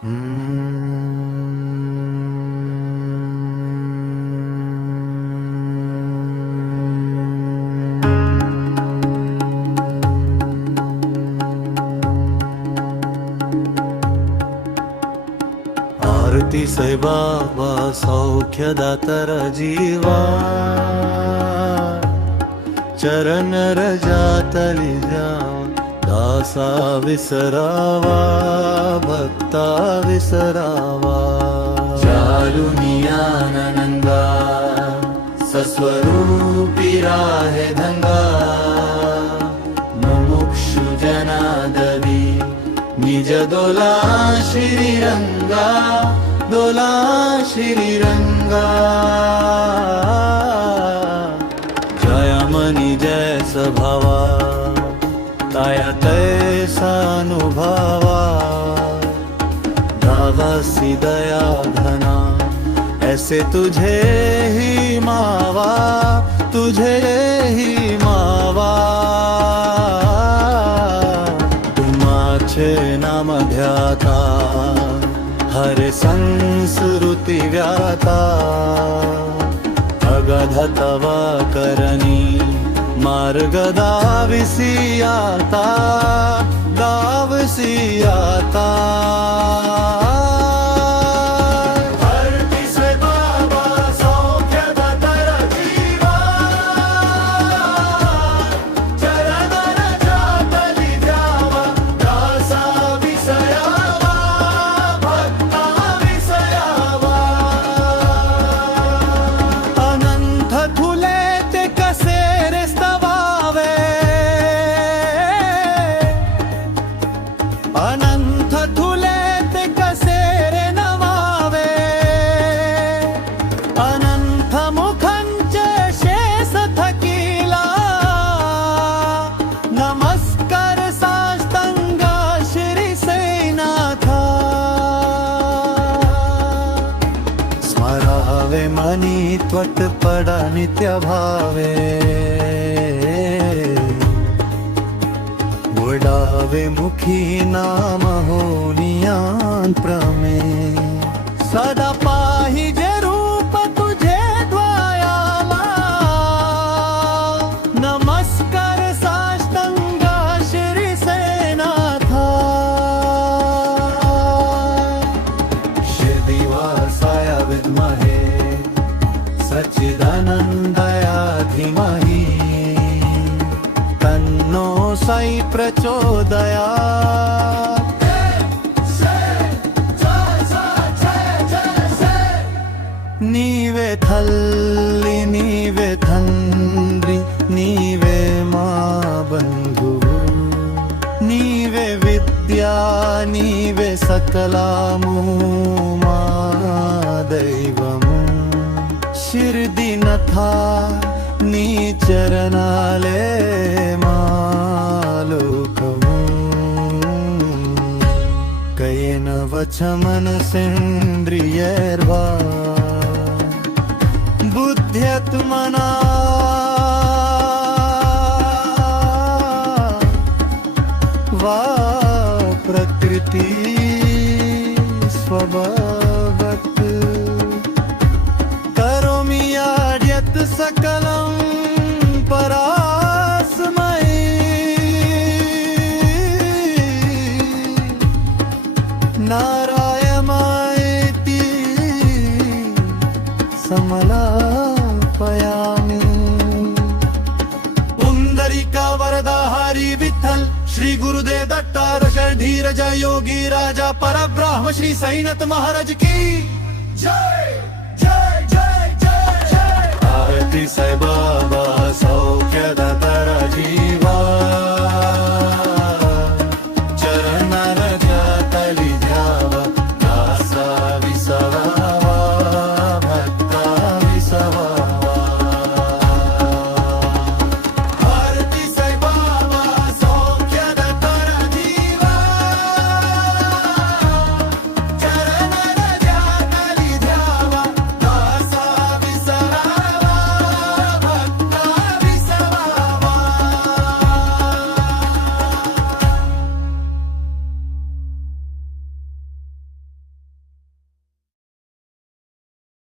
आरती से बाबा सौख्यदातर जीवा, चरण रजातली जावा, दासा विसरावा भक्ता विसरावा. चालुनियानंदा सस्वरूपी राहे धंगा, मुमुक्षु जनादवी निज दोला श्रीरंगा, दोला श्रीरंगा. जयमनी जय सभावा, ताया तैसा अनुभवा. दावासी दया घना, ऐसे तुझे ही मावा, तुझे ही मावा. तुमाचे नाम ध्याता, हरे संस्कृती व्याता. अगध तवा करणी, मार्ग दाविसी आता, दाविसी आता. अनंत तुले ते कसे रे नवावे, अनंत मुखांचे शेष थकिला. नमस्कार साष्टांग श्री सेनाथा. स्मरावे मनी त्वट पडा नित्य भावे, वडावे मुखी नाम होनियान प्रमे. सदा पाहिजे रूप तुझे द्वयाला, नमस्कार साष्टांग श्री सेनाथा. शिर्डीवासाया विद्महे, सच्चिदानंदाया धीमहि. तन्नो साई प्रचोदयात्. नीवे थल्ली नीवे थंद्री, नीवे मा बंधु. नीवे विद्या नीवे सकलामु मा दैवमु. शिर्डीनाथा नी चरणाले मालोकमु. कयेन वचमन सेन्द्रियैर्वा, बुद्ध्यत्मना वा प्रकृति स्वभावत्. करोमि याड्यत् सकलं परास्मै. नारायमायेति समलापयामि. पुंडरीका वरदा हरी विठ्ठल, श्री गुरुदेव दत्तार धीरज योगी राजा परब्रह्म श्री साईनाथ महाराज की जय जय जय जय जय. आरती साई बाबा सौख्यदाता जीवा.